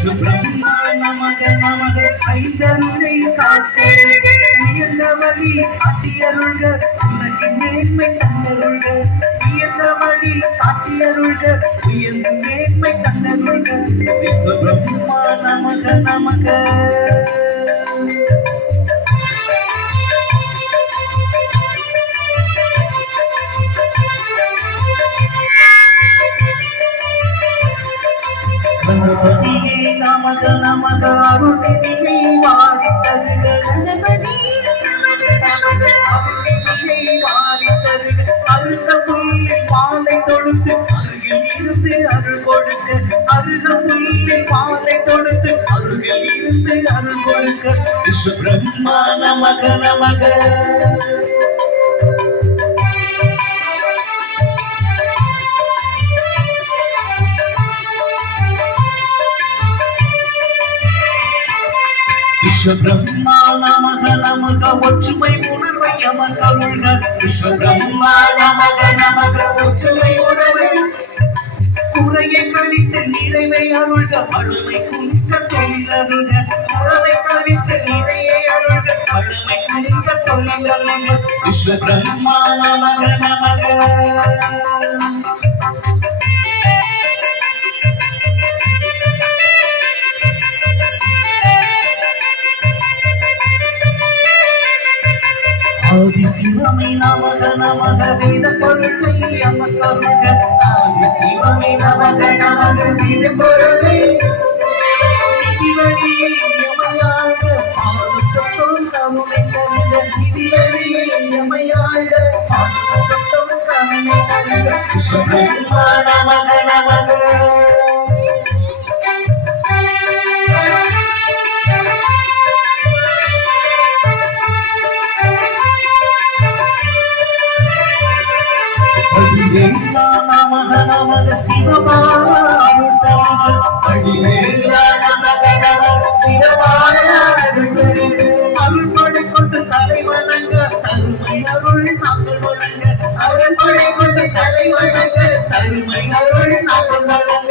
சுப்ரஹ்மா நமக நமக ஐந்தருளை காக்க உயர்ந்த வழி காட்டியருள்க உன்னதின் மேன்மை தந்தருள்க உயர்ந்த வழி காட்டியருள்க உயர்ந்த மேன்மை தந்தருள்க விஸ்வபிரஹ்மா நமக நமக நமது நமது நமக அருள்நிதியை வாரி தருக கணபதியை வாரி தருக அருக புல்லில் மாலை தொடுத்து அருகில் இருந்து அருள் கொடுக்க அருக புல்லில் மாலை தொடுத்து அருகில் இருந்து அருள் கொடுக்க விஸ்வ பிரம்மா நமக நமக விஸ்வபிரம்மா நமக நமக ஒற்றுமை உணர்வை அமர்ந்தருள்க விஸ்வபிரம்மா நமக நமக ஒற்றுமை உணர்வை குறையை கழித்து நிறைவை அருள்க பழுமை குன்ற தொழிலருக குறவை கழித்து நிறையை அருள்க பழுமை குன்ற தொழிலருங்க விஸ்வபிரம்மா நமக நமக ஆதி சிவமே நமக நமக வேத பொருளை அமர்ந்தருக ஆதி சிவமே நமக நமக வேத பொருளை நமக சிவா நமக நமக சிவபானுஸ்தரிக அடிவேலா நமக நமக சிவபானுஸ்தரிக அருள்படை கொண்டு தலை வணங்க. தருமை அருள் நாங்கள் வணங்க